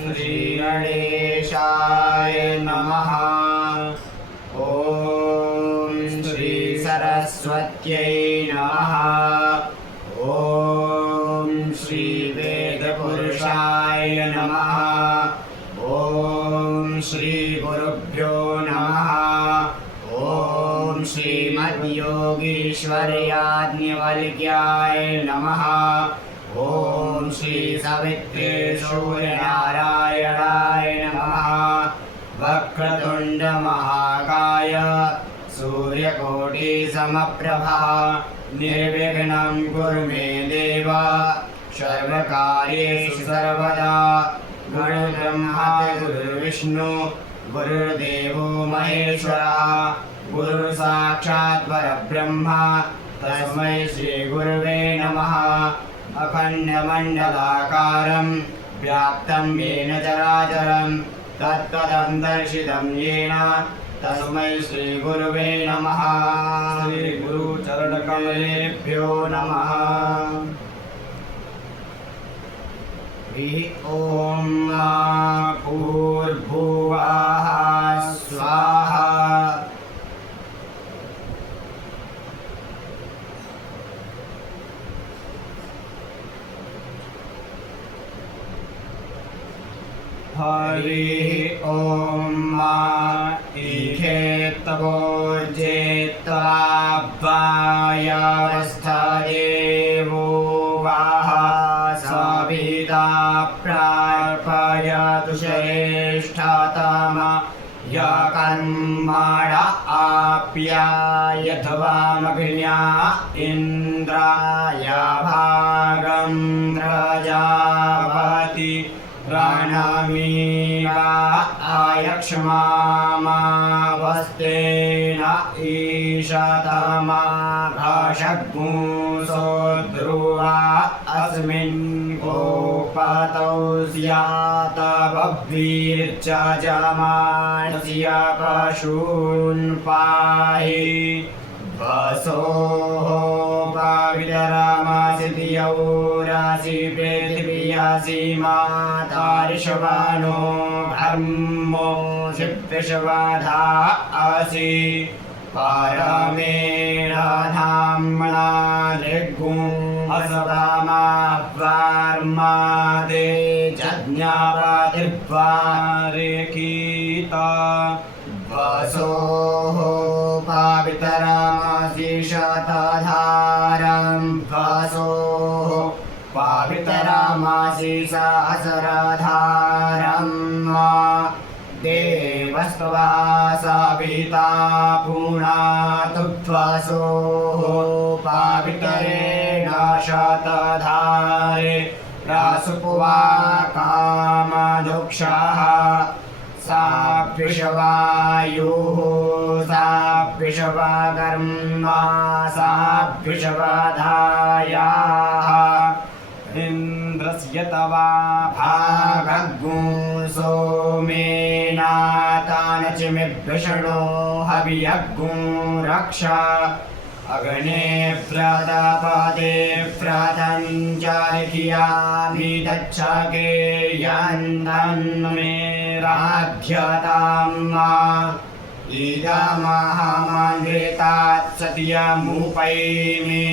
श्री गणेशाय नमः। ॐ श्री सरस्वत्यै नमः। ॐ श्री वेदपुरुषाय नमः। ॐ श्री गुरुभ्यो नमः। ॐ श्रीमद्योगीश्वर्याज्ञवल्क्याय नमः। ॐ श्री सवित्रे सूर्यनारायणाय नमः। वक्रतुण्ड महाकाय सूर्यकोटिसमप्रभा निर्विघ्नं कुरु मे देव सर्वकार्येषु सर्वदा। गुरुर्ब्रह्मा गुरुर्विष्णु गुरुर्देवो महेश्वरः गुरुसाक्षात् परब्रह्म तस्मै श्री गुरुवे नमः। अखण्डमण्डलाकारं व्याप्तं येन चराचरं तत्पदं दर्शितं येन तस्मै श्री गुरुवे नमः। श्री गुरुचरणकमलेभ्यो नमः। ॐ भूर्भुवः स्वाहा। हरिः ॐ इखेत्तवोर्जेत्वाभ्यावस्थदेवो वाः सविता प्रार्पयतु श्रेष्ठतम यकर्मण आप्यायध्वामग्न्या इन्द्राय भागं प्रजापति प्रणमीवा आयक्ष्मामावस्तेन ईशतमाघषग्मुसो ध्रुवा अस्मिन् गोपतौ स्यात् बह्वीर्च जमानस्य पशून् पाहि। वसोः पवित्रमसि धियौरासि पृथिव्यासि मातारिषवानो धर्मोऽसि विश्वधा असि। परमेण धाम्ना ऋग्गुं असवामाप्वार्मादे जज्ञापतिर्वारेकीता। वसोः पवित्रमसि शतधारं वसोः पवित्रमसि सहस्रधारं। देवस्त्वा सविता पुनातु वसोः पवित्रेण शतधारे रासुप्वा कामदुक्षः। साप्विषवायुः साप्विषवकर्मा साप्विषवधायाः। इन्द्रस्य तवा भागगुं सोमेनातानचिमिद्विषणो हवियग्गुं रक्ष। अग्ने प्रदपते प्रतञ्जलियामि दच्छके यन्दन्मे राध्यताम्। इदमहमनृतात् सत्यमुपैमि।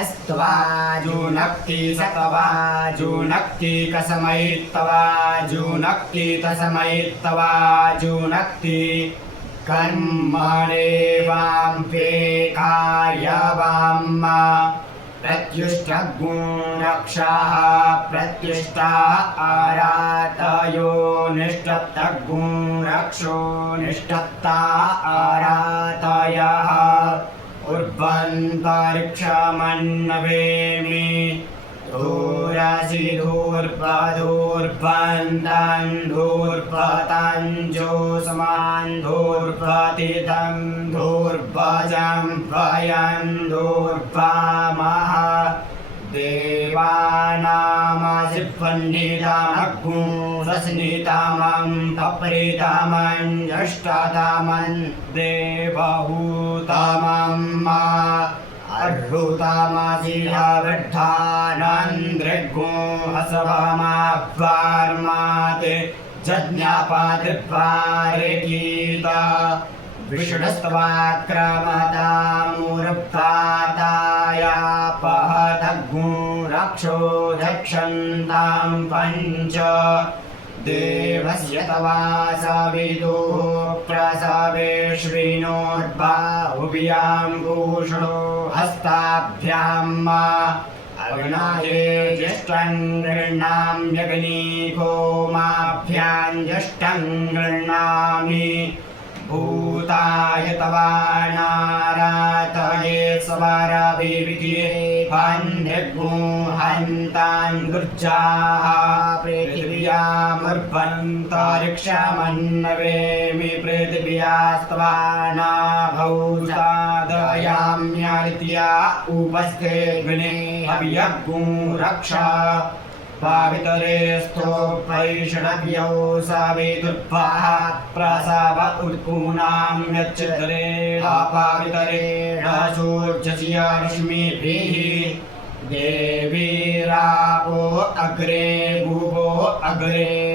अस्त्वाजुनक्ति सत्वाजुनक्ति कसमैत्वाजुनक्ति तस्मैत्वाजुनक्ति कर्मणेवां पेखाय वाम्। प्रत्युष्टगुं रक्षः प्रत्युष्टा आरातयो निष्टप्तगुं रक्षो निष्टप्ता आरातयः। उर्वन्तरिक्षमन्वेमि धूरसि धूर्पधूर्वन्तं धूर्पतञ्जोस्मान् धूर्पतितं धूर्वजं भयं धूर्वामः। देवानामसि पण्डितामग्गुं रश्मितामं पप्रीतामं ज्येष्ठतामं देवहूतमं। अर्हूतामासीहा वृद्धानान्द्रिगो हसवामाह्वार्माते जज्ञापातिर्वारिकीता विष्णुस्त्वाक्रमतामुरुक्तातायापहतग्गो रक्षो रक्षन्तां पञ्च देवस्य तवासविदुः प्रसवेश्विनोर्बाहुभ्यां भूषणो हस्ताभ्यां मा अग्नाये ज्येष्ठं गृह्णाम्यग्नीको माभ्यां ज्येष्ठं गृह्णामि भूताय तवानारातये स्वरभिविकिये हन्यग्गो हन्तां दुर्जाः पृथिव्यामुर्वन्तरिक्षमन्नवेमि पृथिव्यास्त्वाना भौसादयाम्यादित्या उपस्थे गुणे हव्यग्गो रक्षा पावितरेस्थो वैष्णव्यौ सविदुर्भः प्रसव उत्पूनां यच्चितरेण पावितरेण सूर्यस्य रश्मिभिः देवीरापो अग्रे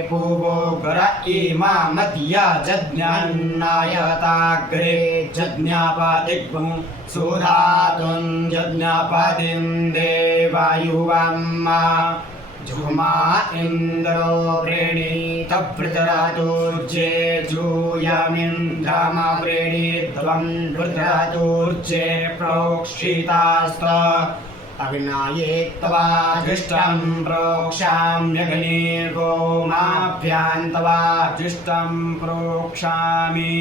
भूवो गर इमामद्या जज्ञान्नायताग्रे जज्ञापादिग्भुं सुधातुं जज्ञापादिं देवायुवम्मा झुमा इन्द्रो प्रेणीत पृतरातुर्जे जूयमिन्द्रमा प्रेणीध्वं पृतरातुर्जे प्रोक्षितास्त अग्नाये त्वा जुष्टं प्रोक्षाम्यग्निर्गो माभ्यां त्वा जुष्टं प्रोक्षामि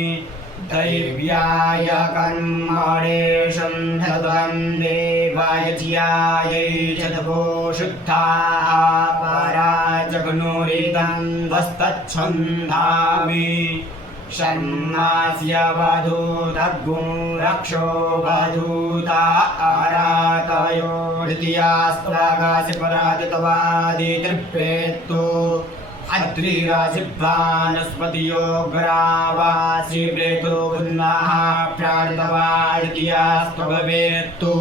दैव्याय कर्मणे सन्धतं देवाय ज्यायै जदवो शुद्धाः पराजग्नुरिदं वस्तच्छन्दामि शर्मास्य वधूतग्गो रक्षो वधूता आरातयो द्वितीयास्त्वागासि परादितवादितृप्येत्तु अद्रिराजिह्वानस्पतियो ग्रावासि प्रेतो पुन्नः प्राणितवादित्यास्तु भवेत्तु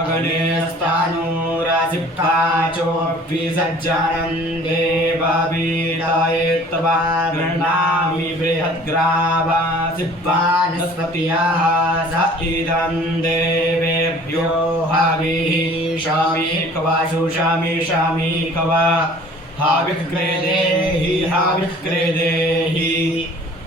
अगणेस्तानो राजिह्वाचोऽभिसज्जानं देववीडायेत्तवा गृह्णामि बृहद्ग्रावासिह्वानस्पत्याः स इदं देवेभ्यो हविः शामी कवा हाविक्रेदेहि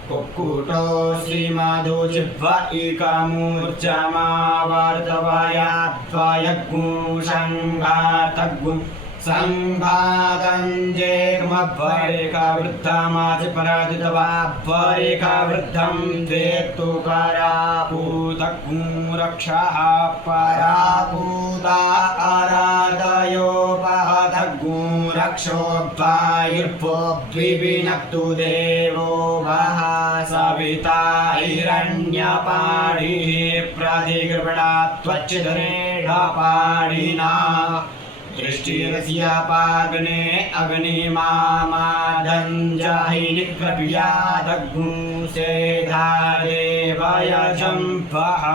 कुक्कुटो श्रीमाधो जिह्वा एकामूर्जमावर्तवायात्वायग्गो सङ्घातग्गो सङ्घातञ्जेकमभ्वरेका वृद्धमाजिपराजितवा भ्वरेका वृद्धं द्वेत्तु परापूतग्गो रक्षाः परापूता आराधयोपहतग्गो रक्षो वायुर्भो द्विविनक्तु देवो वः सविता हिरण्यपाणिः प्रतिगृह्णा त्वच्चिदरेण पाणिना दृष्टिरस्यापाग्ने अग्निमामादञ्जाहि निग्रह्यादग्गुंसेधादेवयजम्भः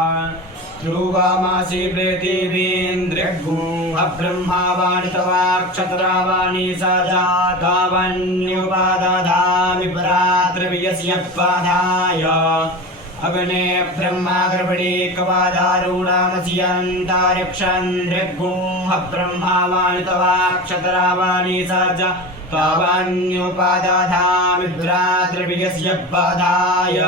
ध्रुवमसि पृथिवीन्द्रियग्गो अब्रह्मावाणि तवाक्षत्रावाणि स जातावन्युपदधामि परात्रियस्य बाधाय अग्ने ब्रह्मा गर्भणे कवादारूणामस्यन्तार्यक्षन्द्रियग्गो अब्रह्मावाणि तवाक्षत्रावाणि स जातावन्युपदधामि परात्रियस्य बाधाय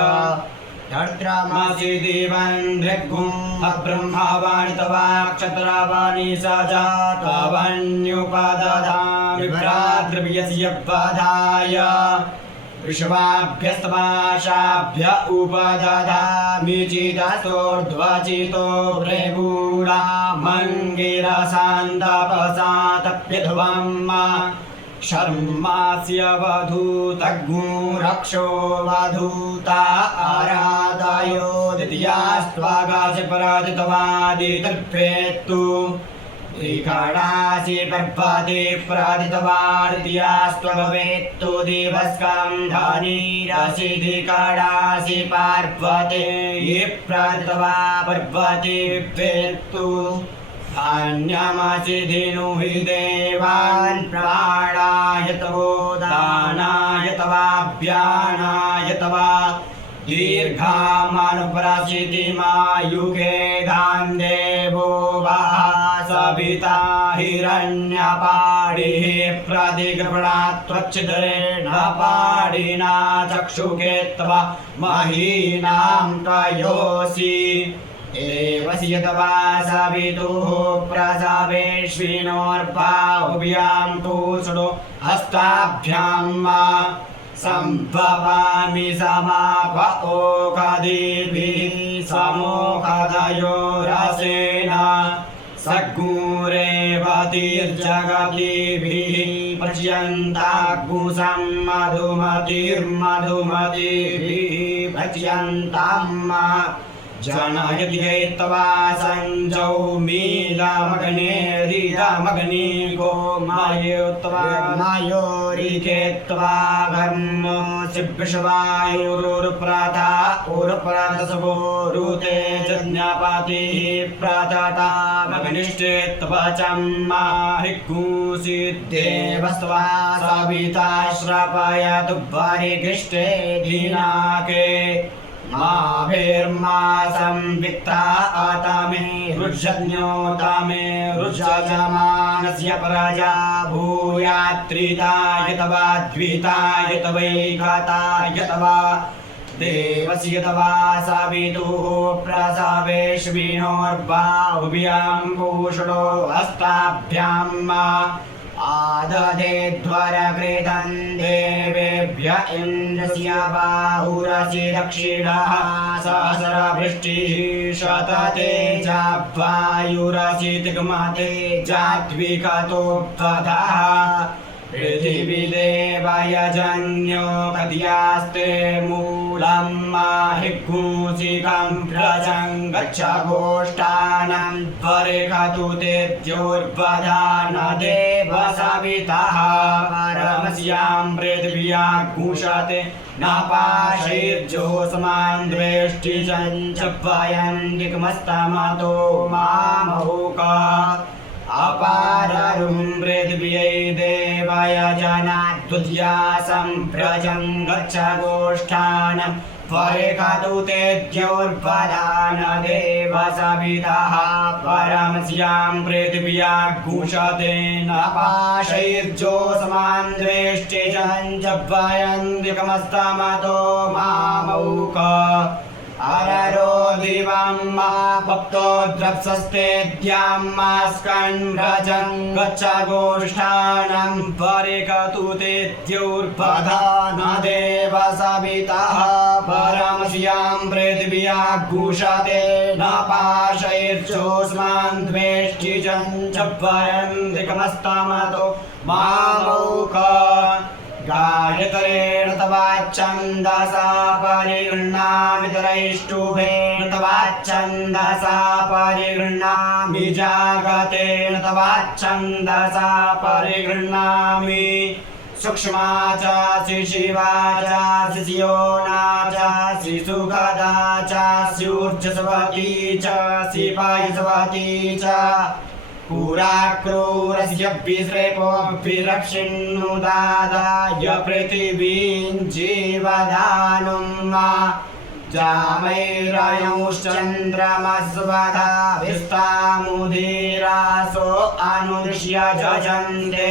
धर्त्रामासि देवन्द्रियग्गो अब्रह्मावाणि तवाक्षत्रावाणि स जातावन्युपदधामि परात्रियस्य बाधाय विश्वाभ्यस्तवाशाभ्य उपदधामि चितसोर्ध्वचितो प्रेगूढा मङ्गिरसान्तपसातप्यध्वम् शर्मास्य वधूतग्गो रक्षो वधूता आराधयो द्वितीयास्त्वागासि पराजितवादितर्पेत्तु त्रिकाणासि पर्वते प्रदितवार्तियास्त्व भवेत्तु दिवस्कं धनीरसि त्रिकाणासि पार्वते ये प्रदितवा पर्वते वेत्तु धान्यमसि धेनु हि देवान् प्राणाय तवो दानाय तवाभ्यानाय तवा दीर्घामनुप्रसिद्धिमायुगे धां देवो वा सविता हिरण्यपाणिः प्रतिगृह्णात्वच्छिद्रेण पाणिना चक्षुगे तव महीनां त्वयोऽसि देवस्य यतवा सवितुः प्रसवेश्विनोर्बाहुभ्यां पूषणो हस्ताभ्यां वा सम्भवामि समापओकदिभिः समोकदयोरसेन सग्गुरेवतिर्जगतिभिः पच्यन्ताग्गुसं मधुमतिर्मधुमतिभिः पच्यन्ताम् जनयति तवा सञ्जौ मीलमग्नेरिदमग्नि गोमयोत्वा मयोरिकेत्वा घर्मो शिविषवायुरुप्रथा उरुप्रथसवोरुते जज्ञापतिः प्रदता मग्निष्ठेत्वा चम्मा हिग्गुसिद्धेवस्त्वा सविता श्रपयतु वरिगिष्ठे दिनाके माभिर्मा संवित्ता आतमे रुज्जन्योतमे रुज्जमानस्य प्रजा भूयात्रिताय तवा द्विताय तवैकताय तवा देवस्य तवा सवितुः प्रसवेश्विनोर्बाहुभ्यां पूषणो हस्ताभ्याम् आददे ध्वरकृतं देवेभ्य इन्द्रस्य बाहुरसि दक्षिणः सहस्रवृष्टिः शतते च वायुरसि तिग्मते जात्विकतो पथः पृथिवीदेवयजन्यो कद्यास्ते मूलं माहिग्गुसिकं प्रजं गच्छ गोष्ठानं परिखतु ते द्योर्वधान देव सवितः परमस्यां पृथिव्या घुषते न पाशैर्जोऽस्मान् द्वेष्टिजञ्च वयन्दिक्मस्तमतो मामहुका अपाररुं पृथिव्यै देवयजनाद्विद्या सम्प्रजं गच्छ गोष्ठानं परिखतु ते द्योर्वधान देव सवितः परमस्यां पृथिव्या घुषते न पाशैर्जोऽस्मान् द्वेष्टिजञ्च वयन्दिक्मस्तमतो मामौका अररो दिवं मा भक्तो द्रप्सस्तेद्यां मा स्कन्धजं गच्छ गोष्ठानं परिखतु ते द्योर्वधान देव सवितः परमस्यां पृथिव्या घुषते न पाशैर्जोऽस्मान् द्वेष्टिजञ्च वयन्दिक्मस्तमतो मामौका गायत्रेण तवा छन्दसा परिगृह्णामि तरैष्टुभेन तवा छन्दसा परिगृह्णामि जागतेन तवा छन्दसा परिगृह्णामि सूक्ष्मा चासि शिवा चासि योना चासि सुखदा चास्यूर्जस्वती चासि पायसवती च पुराक्रूरस्य विसृपोऽभिरक्षिन्नुदादाय पृथिवीं जीवदानुं मा जामैरयंश्चन्द्रमस्वधा विस्तामुदीरासो अनुदृश्य जजन्ते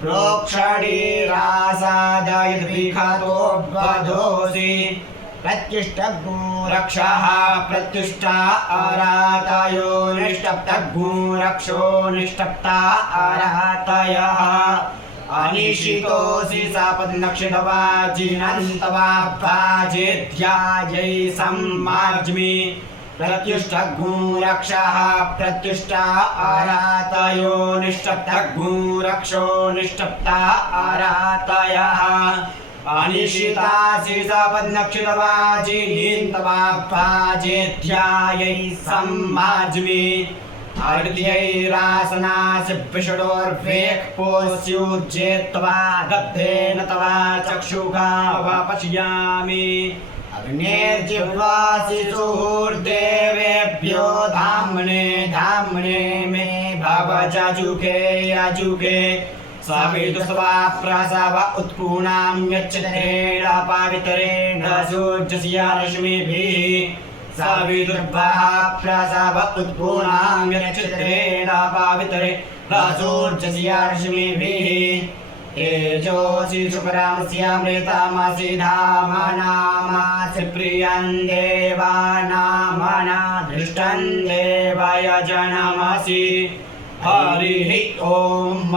प्रोक्षणीरासादयद्विखतो वधोऽसि प्रत्युष्टगुरक्षः प्रत्युष्टा अरातयो निष्टप्तगुरक्षो निष्टप्ता अरातयः अनिशितोऽसि सपद्नक्षितवाजिनन्तवा पाजेध्यायै सम्मार्ज्मि प्रत्युष्टगुरक्षः प्रत्युष्टा अरातयो निष्टप्तगुरक्षो निष्टप्ता अरातयः अनिशितासि सपद्नक्षितवाजिनीन्तवा पाजेध्यायै सम्मार्ज्मि आर्द्यैरासनासिभिषडोर्वेक्पोस्युज्येत्वा दग्धेन तवा चक्षुषा वापश्यामि अग्नेर्जिह्वासि सुहृद्देवेभ्यो धाम्ने धाम्ने मे भवजाजुके याजुके सावितुस्वा प्रसव उत्पूर्णां यच्चित्रेण पावितरेण सूर्यस्य रश्मिभिः सावितुर्वः प्रसव उत्पूर्णां यच्चित्रेण पावितरेण सूर्यस्य रश्मिभिः तेजोऽसि सुपरामस्यामृतामसि धामनामासि प्रियं देवानामना दृष्टं देवाय जनमसि हरिः ॐ